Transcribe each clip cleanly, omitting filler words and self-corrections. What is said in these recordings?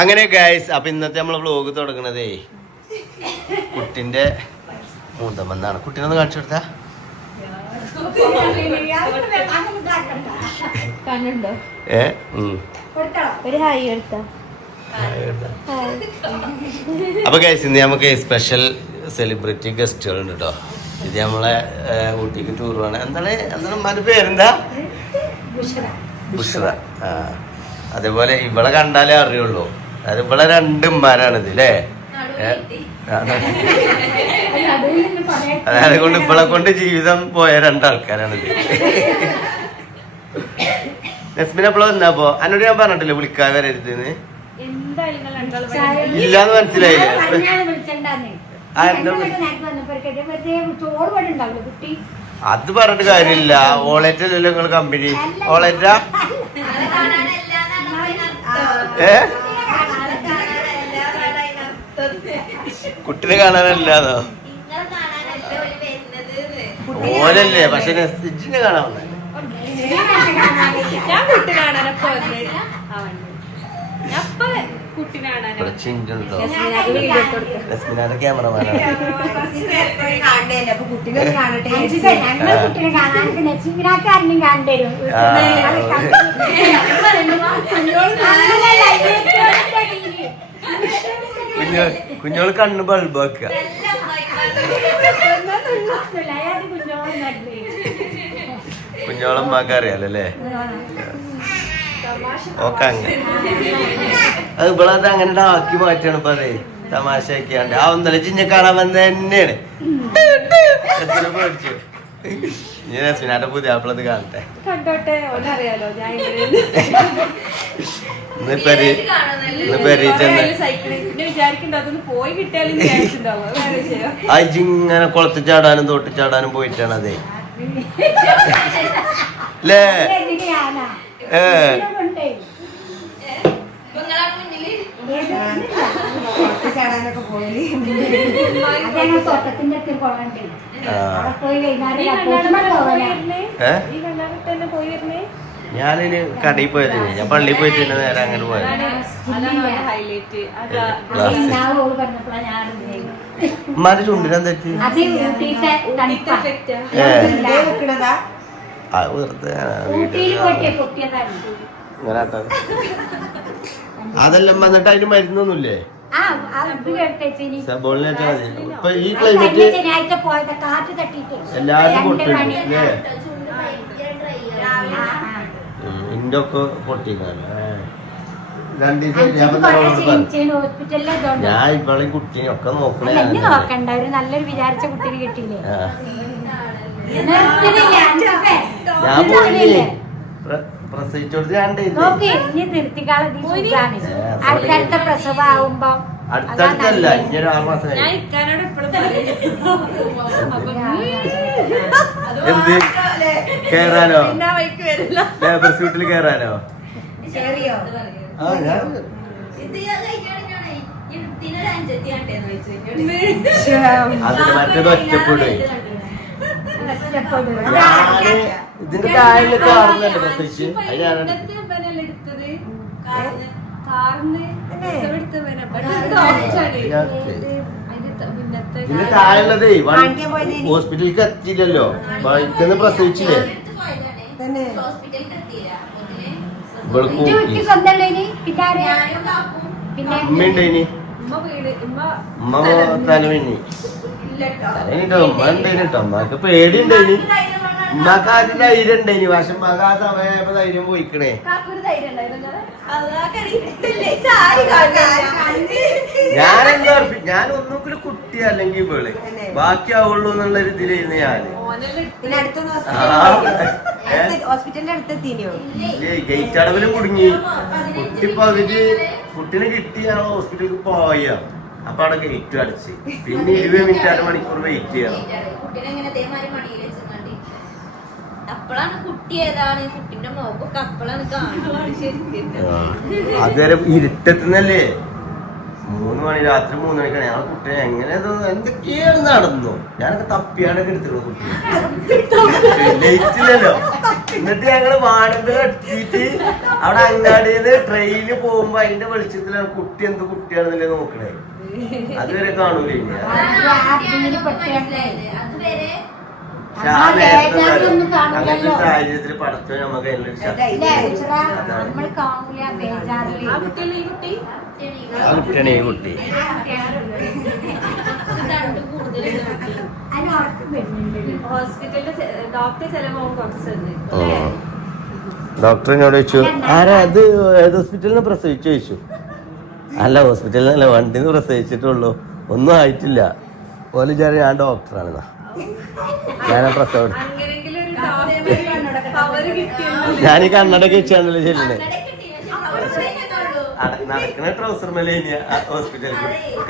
അങ്ങനെ ഗൈസ്, അപ്പൊ ഇന്നത്തെ നമ്മളെ വ്ലോഗ് തുടങ്ങണതേ കുട്ടിന്റെ മൂന്തമെന്നാണ്. കുട്ടീനൊന്ന് കാണിച്ചു കൊടുത്താ അപ്പൊ ഗൈസ്, ഇന്ന് നമുക്ക് സ്പെഷ്യൽ സെലിബ്രിറ്റി ഗസ്റ്റുകൾ ഉണ്ട് കേട്ടോ. ഇത് നമ്മളെ ഊട്ടിക്ക് ടൂർ പോവാണ്. എന്താണ് ഉമ്മാന്റെ പേരെന്താ? ബുഷ്ര. ആ, അതേപോലെ ഇവളെ കണ്ടാലേ അറിയുള്ളൂ. അത് ഇവളെ രണ്ട് ഉമ്മാരാണിത് അല്ലേ? അതായത് കൊണ്ട് ഇവളെ കൊണ്ട് ജീവിതം പോയ രണ്ടാൾക്കാരാണിത്. നസ്മിൻ എപ്പോഴും വന്നപ്പോ എന്നോട് ഞാൻ പറഞ്ഞിട്ടില്ലേ വിളിക്കാൻ വരരുതെന്ന്? ഇല്ലാന്ന് മനസ്സിലായില്ലേ? അത് പറഞ്ഞിട്ട് കാര്യമില്ല. ഓളേറ്റല്ലോ നിങ്ങൾ കമ്പനി. ഓളേറ്റ കുട്ടിനെ കാണാനല്ലാന്നോ? ഓലല്ലേ, പക്ഷെ നെസ്റ്റിനെ കാണാൻ വന്നേ. നസ്മിനാന്റെ ക്യാമറമാനാണ്. കുഞ്ഞോള് കണ്ണ് ബൾബ് വെക്കുക. കുഞ്ഞോളമ്മക്ക് അറിയാലോ അല്ലേ? ഓക്കെ, അങ്ങനെ അത് ഇവളത് അങ്ങനെ ആക്കി മാറ്റാണ് ഇപ്പൊ. അതെ, തമാശ ആക്കിയാണ്ട് ആ ഒന്നല്ല ചിഞ്ഞ കാണാൻ വന്ന തന്നെയാണ്. പേടിച്ചു. ഇനി നസ്മിനാന്റെ പുതിയ ആപ്പിളത് കാണട്ടെ. ഇങ്ങനെ കുളത്ത് ചാടാനും തോട്ടി ചാടാനും പോയിട്ടാണ്. അതെ അല്ലേ? ഞാനിന് കടയിൽ പോയത്, ഞാൻ പള്ളിയിൽ പോയിട്ട് നേരെ അങ്ങനെ പോയത്. ഉമ്മാന്റെ ചുണ്ടിനെന്താ വെറുതെ അതെല്ലാം വന്നിട്ട് അതിന് മരുന്നൊന്നുമില്ലേ? സബോളിനെ വെച്ചാൽ മതി. ഇപ്പൊ ഈ ക്ലൈമറ്റ് എല്ലാരും പൊട്ടില്ലേ? ഇന്റെ ഒക്കെ പൊട്ടിക്കാണ്. ഞാൻ ഇവളെ കുട്ടീനെ ഒക്കെ നോക്കണേ. നല്ലൊരു വിചാരിച്ച കുട്ടീനെ കിട്ടിയില്ലേ? ഞാൻ പോയില്ലേ പ്രസവിച്ചോട് അടുത്ത പ്രസവമാകുമ്പോ അടുത്തടുത്തല്ല, ഇനി ഒരു 6 മാസം എന്ത് കേറാനോ? ലേബർ സ്യൂട്ടിൽ കേറാനോ? അതിന് മറ്റേത് ഒറ്റപ്പെടും. ഇതിന്റെ താഴെ കാണുന്നല്ലേ പ്രസവിച്ച്? ഇതിന്റെ താഴെയുള്ളതേ ഹോസ്പിറ്റലിലേക്ക് എത്തിയില്ലല്ലോ. ബൈക്കിന്ന് പ്രസവിച്ചില്ലേ? ഉമ്മയുണ്ടേനി, ഉമ്മ തലമിന്നി തലമിട്ടോ ഉമ്മ ഉണ്ടേനിട്ടോ. ഉമ്മക്ക് പേടിയുണ്ടേനി. ഉമ്മക്ക് ആദ്യം ധൈര്യം ഉണ്ടേനി. പക്ഷെ ഉമ്മക്ക് ആ സമയമായപ്പോ ധൈര്യം പോയിക്കണേ. ഞാനെന്താ ഞാൻ ഒന്നുകൂടി കുട്ടി അല്ലെങ്കിൽ ഇവള് ബാക്കിയാവുള്ളൂ എന്നുള്ള ഇതിലായിരുന്നു ഞാന്. ഗേറ്റ് അടവിലും കുടുങ്ങി. കുട്ടി പകുതി കുട്ടിനെ കിട്ടി ഞങ്ങൾ ഹോസ്പിറ്റലിൽ പോയ. അപ്പൊ അവിടെ ഗേറ്റ് അടച്ച്. പിന്നെ 20 മിനിറ്റ് 1/2 മണിക്കൂർ വെയിറ്റ് ചെയ്യണം. അപ്പളാണ് കുട്ടി ഏതാണ് കുട്ടിന്റെ മോക്കൊക്കെ അപ്പളാണ് കാണുന്നത് ശരിക്കും. അതുവരെ ഇരുട്ടത്തുന്നല്ലേ 3 മണി രാത്രി 3 മണിക്കാണ് ഞങ്ങൾ കുട്ടിയെ എങ്ങനെ എന്തൊക്കെയാണ് നടന്നു. ഞാനൊക്കെ തപ്പിയാണൊക്കെ എടുത്തിരുന്നു കുട്ടി ലേറ്റില്ലല്ലോ. എന്നിട്ട് ഞങ്ങള് വാണത്ത് എത്തിയിട്ട് അവിടെ അങ്ങാടിന്ന് ട്രെയിന് പോകുമ്പോ അതിന്റെ വെളിച്ചത്തിലാണ് കുട്ടി എന്ത് കുട്ടിയാണെന്നല്ലേ നോക്കണേ. അതുവരെ കാണൂല. അങ്ങനത്തെ സാഹചര്യത്തിൽ പടച്ചോ നമുക്ക് കുട്ടിയാണ് ഈ കുട്ടി. ഡോക്ടറിനോട് ചോദിച്ചു ആരാ അത് ഏത് ഹോസ്പിറ്റലിൽ നിന്ന് പ്രസവിച്ചു ചോദിച്ചു. അല്ല ഹോസ്പിറ്റലിൽ നിന്നല്ല വണ്ടിയിൽ നിന്ന് പ്രസവിച്ചിട്ടുള്ളൂ, ഒന്നും ആയിട്ടില്ല. ഓല് വിചാരം ഞാൻ ഡോക്ടറാണെന്നാ. ഞാനാ പ്രസവം ഞാനീ കണ്ണടക്ക് വെച്ചാണല്ലോ ചെല്ലുന്നത്. നടക്കുന്ന ട്രൗസർ മേലെ ഹോസ്പിറ്റലിൽ.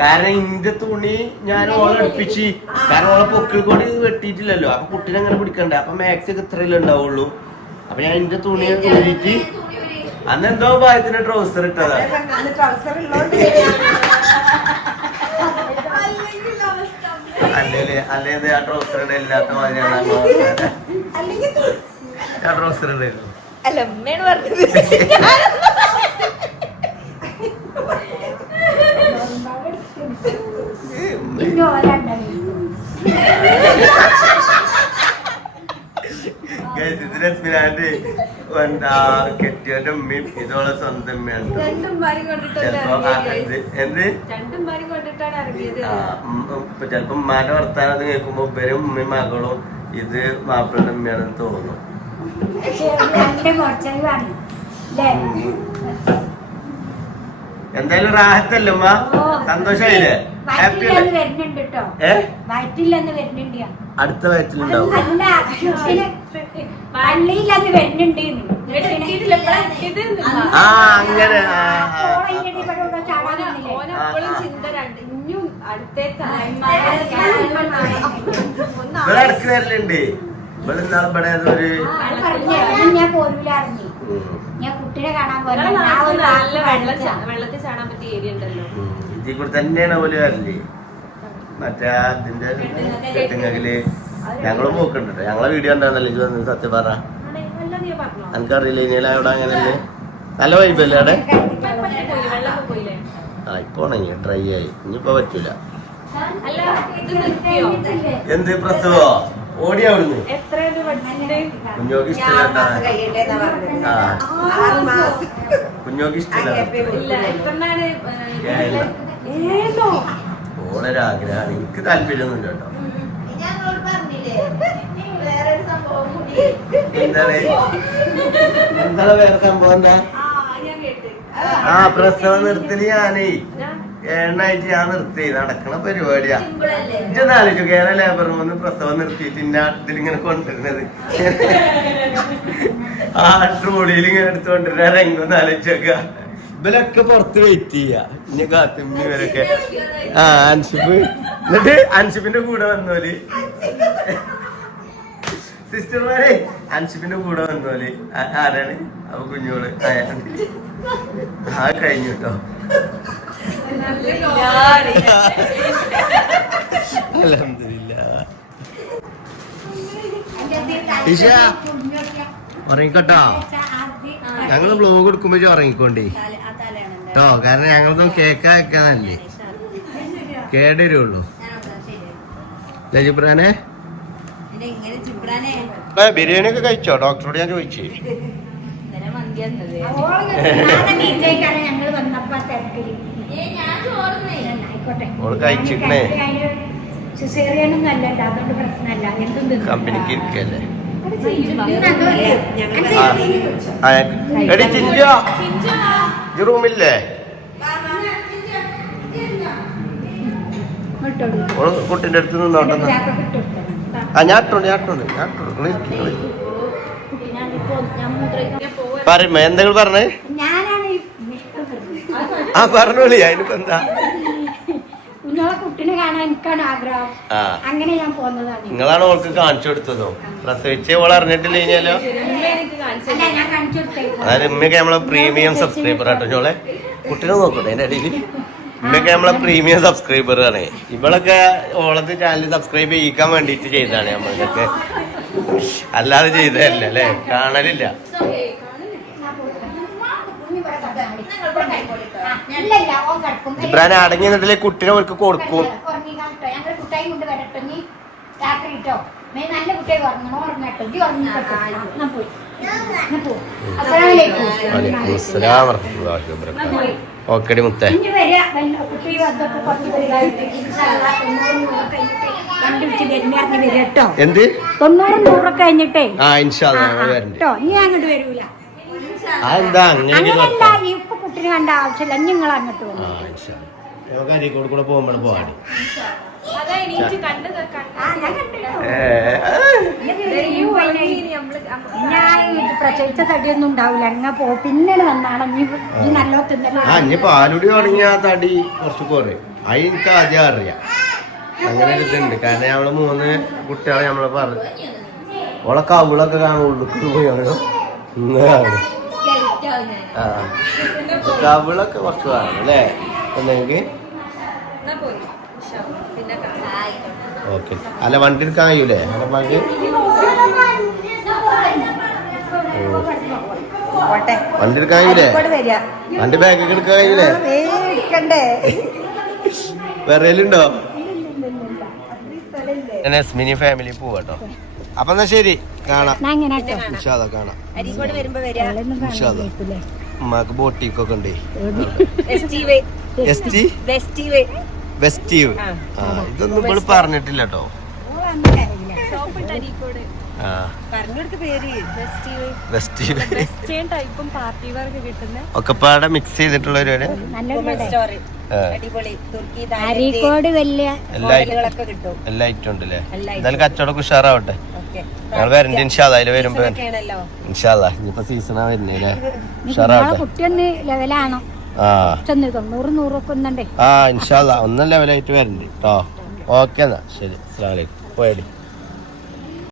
കാരണം ഇന്റെ തുണി ഞാൻ ഓളെ അടുപ്പിച്ച്, കാരണം ഓളെ പൊക്കിൾ കൂടി വെട്ടിയിട്ടില്ലല്ലോ. അപ്പൊ കുട്ടീനെ അങ്ങനെ പിടിക്കണ്ടേ. അപ്പൊ മാക്സ് ഒക്കെ ഇത്രയല്ലേ ഉണ്ടാവുള്ളൂ. അപ്പൊ ഞാൻ ഇന്റെ തുണി ഊരിയിട്ട് അന്ന് എന്തോ ഭാഗത്തിന് ട്രൗസർ ഇട്ടതാ. അല്ലേ ആ ട്രൗസർ ഇല്ലാത്ത മാതിരിയാണ് ആ ട്രൗസർ ഉണ്ടായിരുന്നു. എന്താ കെട്ടിയവന്റെ ഉമ്മയും ഇതോളെ സ്വന്തം ഉമ്മയാണ്. ചെലപ്പോ ഉമ്മാന്റെ വർത്താനം കേൾക്കുമ്പോ ഇവരും ഉമ്മയും മകളും ഇത് മാപ്പിളുടെ ഉമ്മയാണെന്ന് തോന്നുന്നു. എന്തായാലും റാഹത്തല്ലേ ഉമ്മ? സന്തോഷായില്ലേ? ഹാപ്പി അല്ലേ? അടുത്ത വയറ്റിലുണ്ടാവും. ആ അങ്ങനെ ഇവിടെ അടുക്ക് വരലുണ്ട്. ഇവിടെ ഇന്നാൾ ഇവിടെ ഒരു ഞാൻ പോരൂലായിരുന്നു. ഞാൻ കുട്ടിനെ കാണാൻ വെള്ളത്തിൽ ചാടാൻ പറ്റിയ ഏരിയ ഉണ്ടല്ലോ. ഇതിൽ കൂടെ തന്നെയാണ് പോലെ വരല്. മറ്റേ അതിന്റെ കെട്ടുങ്ങല് ഞങ്ങള് പോക്കുണ്ട്. ഞങ്ങളെ വീഡിയോ ഉണ്ടായിരുന്നല്ലോ ഇത് വന്നത്. സത്യം പറ എനിക്കറിയില്ല. ഇനിയല്ല അവിടെ അങ്ങനല്ലേ നല്ല വൈബല്ലേ അവിടെ? ആ ഇപ്പൊ ഉണങ്ങി ട്രൈ ആയി. ഇനിയിപ്പോ പറ്റൂല. എന്ത് പ്രസവോ? ഓടി അവിടുന്ന് കുഞ്ഞോക്ക് ഇഷ്ടമല്ല. കുഞ്ഞോക്ക് ഇഷ്ടമല്ല. ഓളൊരാഗ്രഹമാണ്. എനിക്ക് താല്പര്യമൊന്നുമില്ല കേട്ടോ. എന്താണ് വേറെ സംഭവം? എന്താ ആ പ്രസവം നിർത്തല് ഞാനേ എണ്ണായിട്ട് ഞാൻ നിർത്തി. നടക്കണ പരിപാടിയാ. ഇതെന്നാലോചിച്ചു കേരള ലേബർ വന്ന് പ്രസവം നിർത്തിയിട്ട് ഇന്ന ഇതിലിങ്ങനെ കൊണ്ടുവരുന്നത്. ആ ട്രോളിയിൽ ഇങ്ങനെ എടുത്തുകൊണ്ടിരുന്ന രംഗൊന്ന് ആലോചിച്ചോക്ക. ഇവരൊക്കെ പുറത്ത് വെയിറ്റ് ചെയ്യാ. ഇനി കാത്തുമ്മി ഇവരൊക്കെ. ആ അൻഷിപ്പ്. എന്നിട്ട് അൻഷിപ്പിന്റെ കൂടെ വന്നോല് സിസ്റ്റർമാരെ അൻഷിപ്പിന്റെ കൂടെ വന്നോല് ആരാണ്? അപ്പൊ കുഞ്ഞോള് ആ കഴിഞ്ഞു കേട്ടോ. ഉറങ്ങിക്കോട്ടോ. ഞങ്ങള് വ്ലോഗ് എടുക്കുമ്പോ ഉറങ്ങിക്കോണ്ടേ കേട്ടോ. കാരണം ഞങ്ങളൊന്നും കേക്ക് വെക്കാനല്ലേ, കേടരുള്ളൂ. ജിബ്രാനെ ബിരിയാണി ഒക്കെ കഴിച്ചോ? ഡോക്ടറോട് ഞാൻ ചോദിച്ചു. ഓള് കഴിച്ചിട്ടേ കമ്പനിക്ക് ഇരിക്കല്ലേ. എടി ചിഞ്ചോ ഈ റൂമില്ലേ? ഓള് കുട്ടിന്റെ അടുത്ത് നിന്നോട്ടെ. ആ ഞാട്ടുണ്ട് പറയുമ്പോ എന്തെങ്കിലും പറഞ്ഞേ? ആ പറഞ്ഞോളി. അതിനിപ്പോ എന്താ? കുട്ടിനെ കാണാൻ എനിക്കാണ് ആഗ്രഹം. അങ്ങനെ ഞാൻ പോകുന്നതാണ്. നിങ്ങളാണ് ഓൾക്ക് കാണിച്ചു കൊടുത്തതോ? പ്രസവിച്ച് ഓൾ അറിഞ്ഞിട്ടില്ല കഴിഞ്ഞാലോ? അതായത് ഉമ്മയൊക്കെ നമ്മളെ പ്രീമിയം സബ്സ്ക്രൈബർ ആട്ടോ. ഞോളെ കുട്ടീനെ നോക്കട്ടെ അതിന്റെ അടിയിൽ. ഇന്നൊക്കെ നമ്മളെ പ്രീമിയം സബ്സ്ക്രൈബർ ആണ്. ഇവളൊക്കെ ഓളത്തെ ചാനൽ സബ്സ്ക്രൈബ് ചെയ്യിക്കാൻ വേണ്ടിട്ട് ചെയ്താണ് നമ്മളിതൊക്കെ, അല്ലാതെ ചെയ്തതല്ല അല്ലേ, കാണലില്ല. ഇബ്രാൻ അടങ്ങി നിന്നിട്ടില്ലേ കുട്ടീനെ അവർക്ക് കൊടുക്കും. നല്ല കുട്ടിയെ ഉറങ്ങണോ ഉറങ്ങട്ടോ ഓക്കെടി മുത്തേ. എന്ത് 90 കഴിഞ്ഞിട്ടേ ആ ഇൻഷാ അല്ലാഹ് കേട്ടോ, നീ അങ്ങോട്ട് വരൂല. അതെന്താ അങ്ങനെ? അങ്ങനെയല്ല, ഇപ്പൊ കുട്ടിനെ കണ്ട ആവശ്യമില്ല, നിങ്ങൾ അങ്ങോട്ട് വന്നു. അരീക്കോട് കൂടെ പോകുമ്പോൾ പോവാടി. ഞാൻ പ്രസവിച്ച തടിയൊന്നും ഉണ്ടാവില്ല, അങ്ങ പോ പിന്നെ വന്നാണ് നീ നല്ല തിന്നല. ആ ഇനി പാലുടി തുടങ്ങിയ തടി കുറച്ച് കുറയും. അത് എനിക്ക് ആദ്യം അറിയാം. അങ്ങനെ ഒരു ഇതുണ്ട്. കാരണം നമ്മള് 3 കുട്ടികളെ നമ്മള് പറഞ്ഞു ഓളെ കവിളൊക്കെ കാണുള്ളൂ പോയി ആ കവിളൊക്കെ കുറച്ച് കാണും അല്ലേ ഒന്നെങ്കിൽ. ഓക്കെ അല്ല വണ്ടി എടുക്കാൻ കഴിയൂലേ അലമാക്ക്? വണ്ടി എടുക്കാൻ കഴിയൂലേ? വണ്ടി ബാഗൊക്കെ എടുക്കാൻ കഴിയൂലേ? വിറയലുണ്ടോ? മിനി ഫാമിലി പോവാട്ടോ. അപ്പൊ എന്നാ ശരി, കാണാം. കാണാം. ഉമ്മാക്ക് ബോട്ടിക്കൊക്കെ ഉണ്ട്. വെസ്റ്റീവ് ഇതൊന്നും ഇപ്പോൾ പറഞ്ഞിട്ടില്ല കേട്ടോ. ഒക്കെ പാടെ മിക്സ് ചെയ്തിട്ടുള്ള ഒരു എല്ലാ ഐറ്റം ഉണ്ടല്ലേ. എന്തായാലും കച്ചവടം ഉഷാറാവട്ടെ. ഞങ്ങൾ വരണ്ട ഇൻഷാല്ലാ. അതില് വരുമ്പോ ഇൻഷാല്ലാ ഇനിയിപ്പോ സീസണാ വരുന്നേ അല്ലേ. ഉഷാറാവട്ടെ. ആ ഇൻഷാല്ലാ ഒന്നും ലെവലായിട്ട് വരണ്ട് കേട്ടോ. ഓക്കെ എന്നാ ശരി, അസ്സലാമു അലൈക്കും. പോയടി.